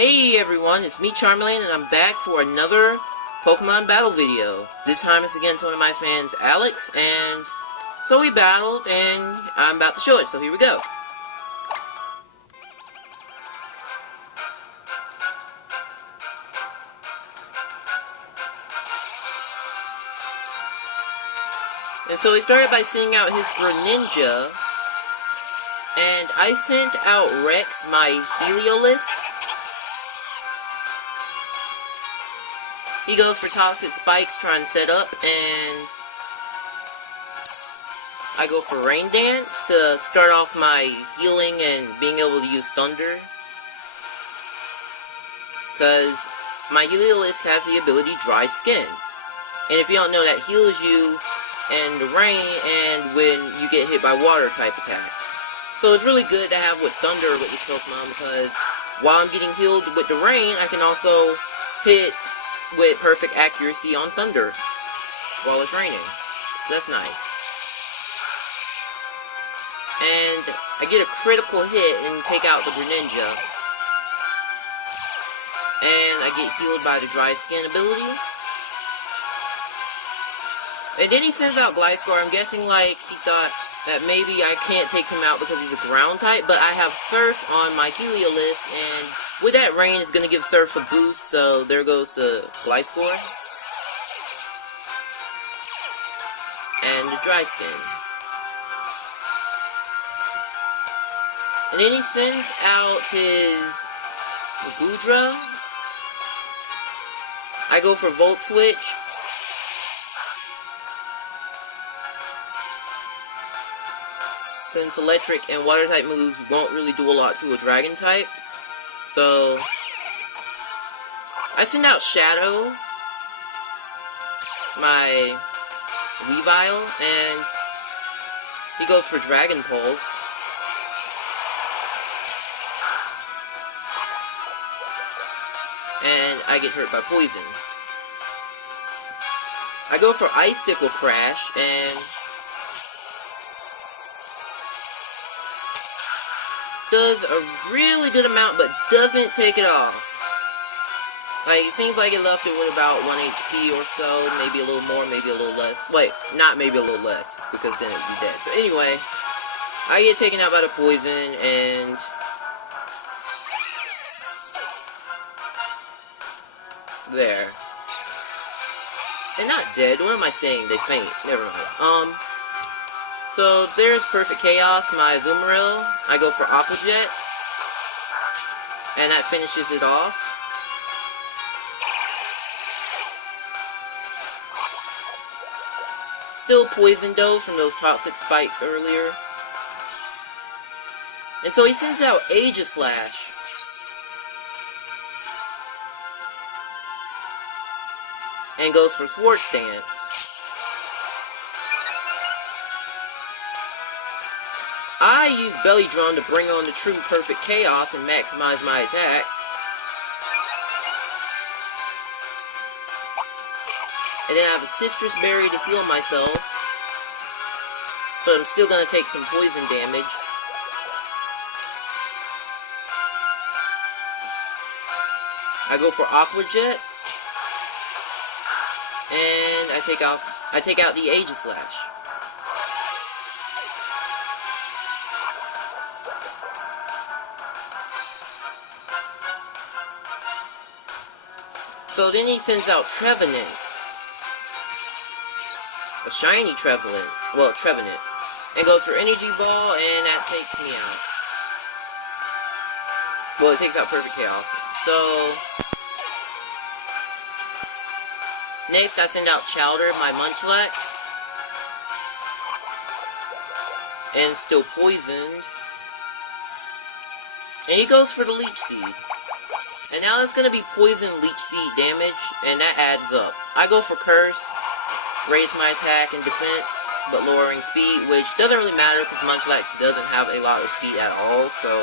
Hey everyone, it's me Charmeleon and I'm back for another Pokemon battle video. This time it's against one of my fans, Alex, and so we battled and I'm about to show it, so here we go. And so he started by sending out his Greninja, and I sent out Rex, my Heliolisk. He goes for Toxic Spikes, trying to set up, and I go for Rain Dance to start off my healing and being able to use Thunder. Because my Heliolisk has the ability Dry Skin. And if you don't know, that heals you and the rain and when you get hit by water type attacks. So it's really good to have with Thunder with this Pokemon, because while I'm getting healed with the rain, I can also hit with perfect accuracy on Thunder while it's raining. So that's nice. And I get a critical hit and take out the Greninja. And I get healed by the Dry Skin ability. And then he sends out Gliscor. I'm guessing like he thought that maybe I can't take him out because he's a ground type, but I have Surf on my Heliolisk, and with that rain, it's going to give Surf a boost, so there goes the Gliscor. And the Dry Skin. And then he sends out his Goodra. I go for Volt Switch. Since electric and water type moves won't really do a lot to a dragon type. So I send out Shadow, my Weavile, and he goes for Dragon Pulse. And I get hurt by poison. I go for Icicle Crash, and does a really good amount, but doesn't take it off. Like, it seems like it left it with about 1 HP or so, maybe a little more, maybe a little less. Wait, not maybe a little less, because then it'd be dead. But anyway, I get taken out by the poison, and there. And not dead, what am I saying? They faint. Never mind. So there's Perfect Chaos, my Azumarill. I go for Aqua Jet, and that finishes it off. Still poisoned though from those Toxic Spikes earlier. And so he sends out Aegislash. And goes for Swords Dance. I use Belly Drum to bring on the true Perfect Chaos and maximize my attack. And then I have a Citrus Berry to heal myself. But I'm still going to take some poison damage. I go for Aqua Jet. And I take out the Aegislash. So then he sends out Trevenant. A shiny Trevenant. Well, Trevenant. And goes for Energy Ball, and that takes me out. Well, it takes out Perfect Chaos. So next I send out Chowder, my Munchlax. And still poisoned. And he goes for the Leech Seed. And now that's going to be poison leech seed damage, and that adds up. I go for Curse, raise my attack and defense, but lowering speed, which doesn't really matter because Munchlax doesn't have a lot of speed at all, so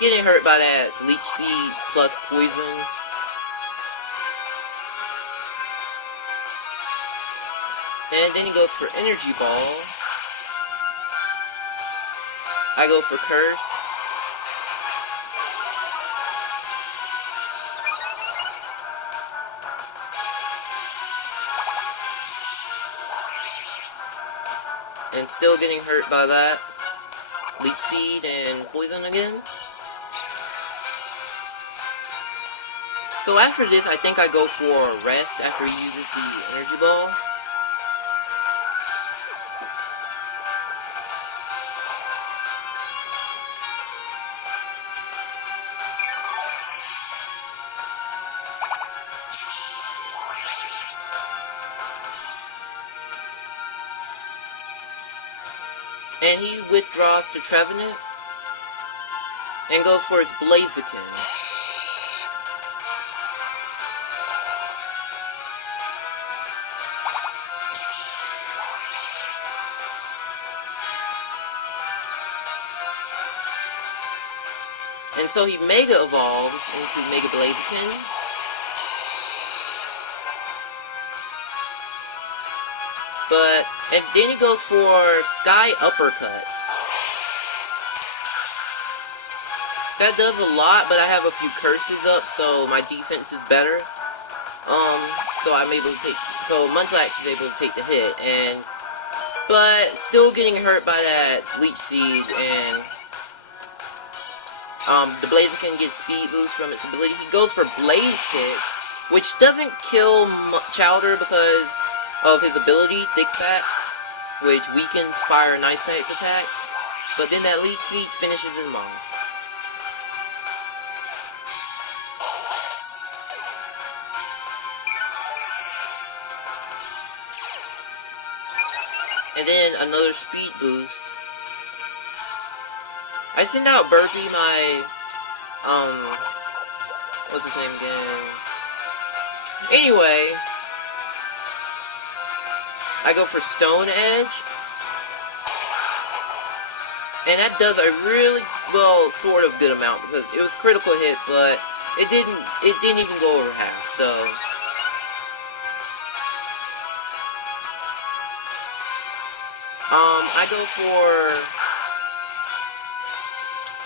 getting hurt by that leech seed plus poison. And then he goes for Energy Ball. I go for Curse. And still getting hurt by that. Leech Seed and Poison again. So after this, I think I go for Rest after he uses the Energy Ball. And he withdraws to Trevenant and goes for his Blaziken. And so he Mega Evolves into Mega Blaziken. And then he goes for Sky Uppercut. That does a lot, but I have a few curses up, so my defense is better. So I'm able to take, so Munchlax is able to take the hit, but still getting hurt by that Leech Seed, and the Blaziken gets speed boost from its ability. He goes for Blaze Kick, which doesn't kill Chowder because of his ability, Thick Fat, which weakens Fire and Ice type attacks. But then that Leech Seed finishes him off. And then another speed boost. I send out Burpee, my, what's his name again? Anyway, I go for Stone Edge. And that does a really, well, sort of good amount, because it was critical hit, but it didn't even go over half, so. I go for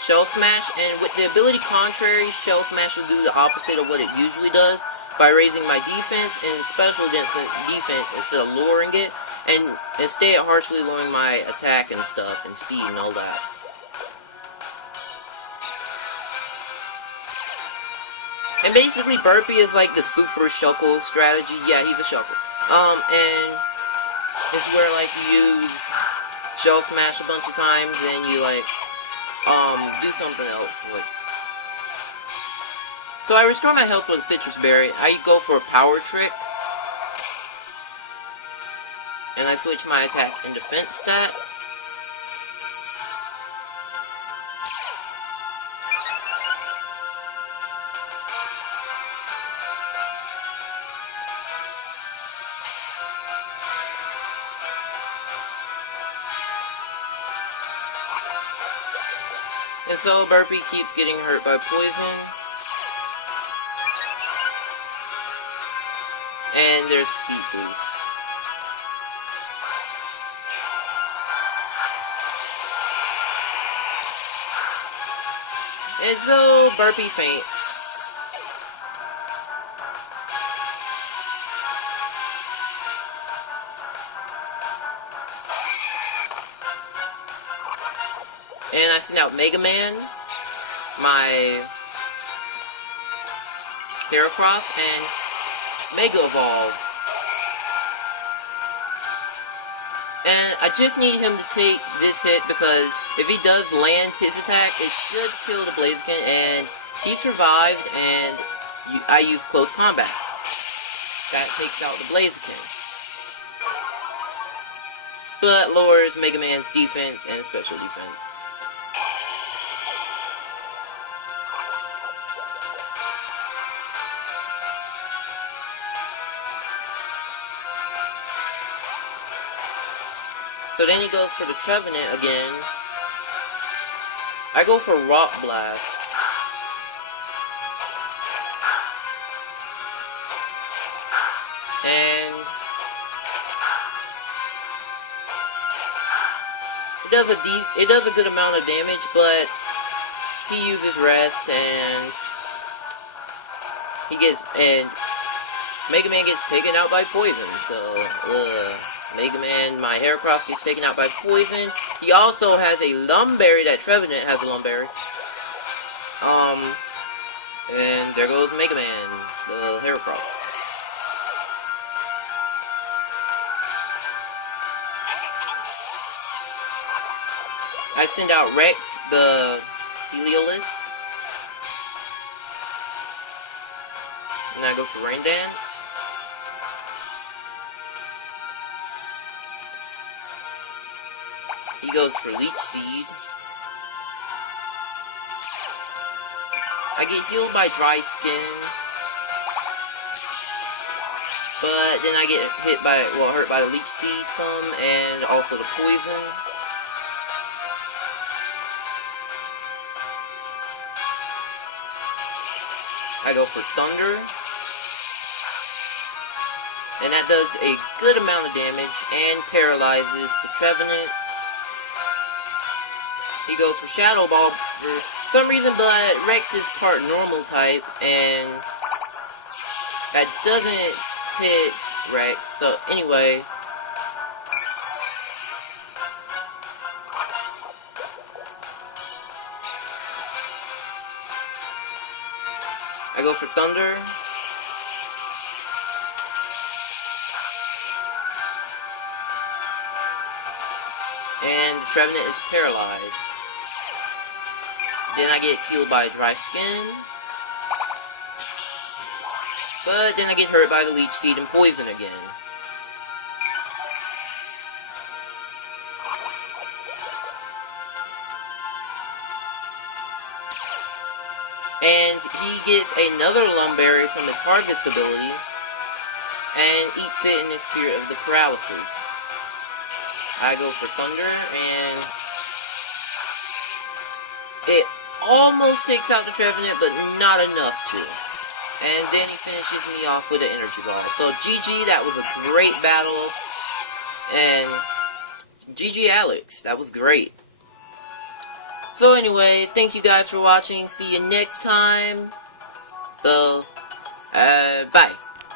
Shell Smash, and with the ability Contrary, Shell Smash will do the opposite of what it usually does by raising my defense and special defense instead of lowering it, and instead harshly lowering my attack and stuff, and speed and all that. And basically Burpee is like the super Shuckle strategy. Yeah, he's a Shuckle. And it's where like you use Shell Smash a bunch of times, and you like do something else. Like, so I restore my health with Citrus Berry. I go for a Power Trick, and I switch my attack and defense stat. And so Burpee keeps getting hurt by poison. And there's speed boost. And so Burpee faints. And I send out Mega Man, my Heracross, and Mega Evolve. And I just need him to take this hit, because if he does land his attack, it should kill the Blaziken, and he survived, and I use Close Combat. That takes out the Blaziken. But lowers Mega Man's defense and special defense. So then he goes for the Trevenant again. I go for Rock Blast. And it does does a good amount of damage, but he uses rest and Mega Man gets taken out by poison. So Mega Man, my Heracross gets taken out by poison. He also has a Lumberry. That Trevenant has a Lumberry. And there goes Mega Man, the Heracross. I send out Rex, the Heliolist. And I go for Rain Dance. He goes for Leech Seed. I get healed by Dry Skin. But then I get hurt by the Leech Seed some, and also the Poison. I go for Thunder. And that does a good amount of damage and paralyzes the Trevenant. He goes for Shadow Ball for some reason, but Rex is part normal type, and that doesn't hit Rex. So anyway, I go for Thunder. And the Trevenant is paralyzed. Then I get healed by Dry Skin. But then I get hurt by the Leech Seed and Poison again. And he gets another Lumberry from his Harvest ability and eats it in the Spirit of the Paralysis. I go for Thunder, and it almost takes out the Trevenant, but not enough to. And then he finishes me off with an Energy Ball. So GG, that was a great battle. And GG Alex, that was great. So anyway, thank you guys for watching. See you next time. So, bye.